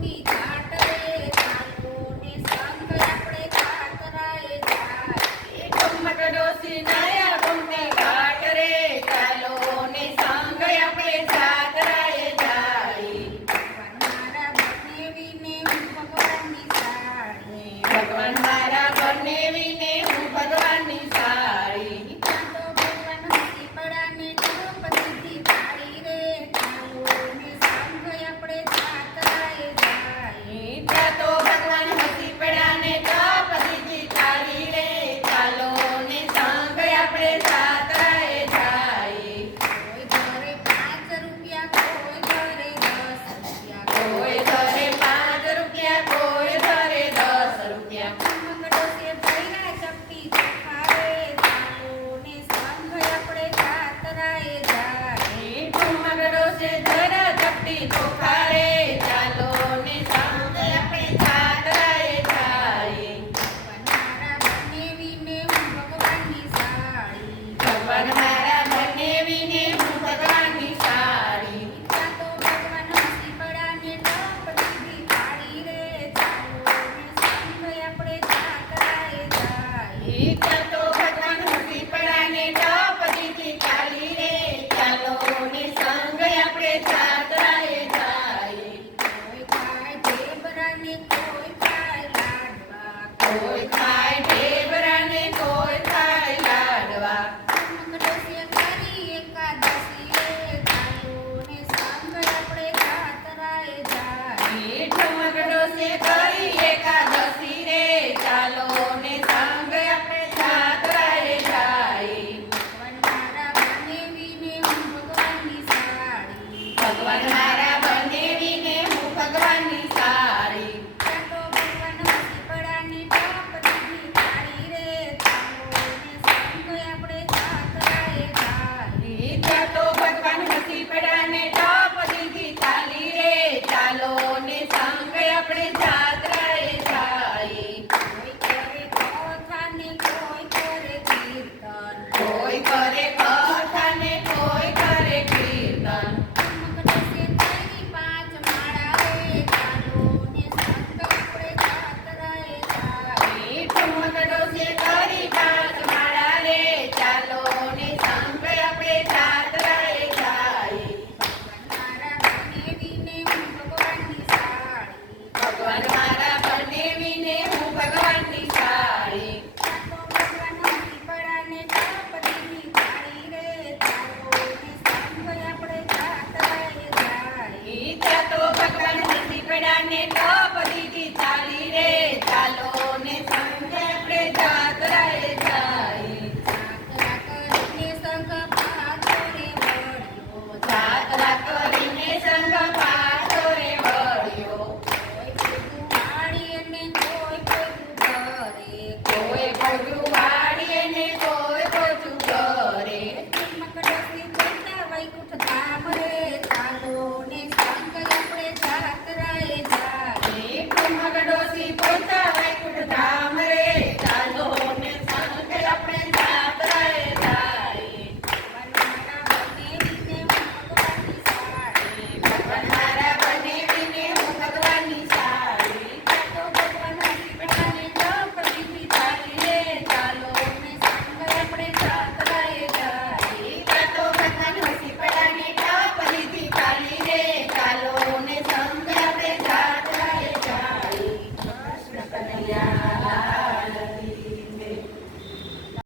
ડોકી ઘાટ રે ચાલો ને સંગ આપણે જાતરાએ જાય. એ ઠુમક ડોસી નાયા ડુમકે ઘાટ રે ચાલો ને સંગ આપણે જાતરાએ જાય. ભગવાન મારા બનેવીને હું ભગવાનની સાડી. ભગવાન મારા બનેવીને હું ભગવાનની સાડી. ત્યાં તો ભગવાન હસી પડાને દ્રૌપદીથી તાળી રે ચાલો ને સંગ આપણે જાતરાએ જાય. ત્યાં તો ભગવાન હસી પડ્યા ને દ્રૌપદીથી તાળી રે ચાલો ને સંગ આપણે જાતરાએ જાય. કોઈ ઘરે 5 રૂપિયા કોઈ ઘરે 10 રૂપિયા. કોઈ ઘરે 5 રૂપિયા કોઈ ઘરે 10 રૂપિયા. ઠુમક ડોસે ભૈરા ચપટી ચોખા રે ચાલો ને સંગ આપણે જાતરાએ જાય. ઠુમક ડોસે જરા ચપટી ચોખા રે ચાલો ને સંગ આપણે જાતરાએ જાય. ભગવાન મારા બનેવીને હું ભગવાનની સાડી. ભગવાન મારા બનેવીને હું ભગવાનની સાડી. ત્યાં તો ભગવાન હસી પડાને દ્રૌપદીથી તાળી રે ચાલો ને સંગ આપણે જાતરાએ જાય. ત્યાં તો ભગવાન હસી પડ્યા ને દ્રૌપદીથી તાળી રે ચાલો ને સંગ આપણે જાતરાએ જાય. કોઈ ખાય ઢેબરા ને કોઈ ખાય લાડવા. કોઈ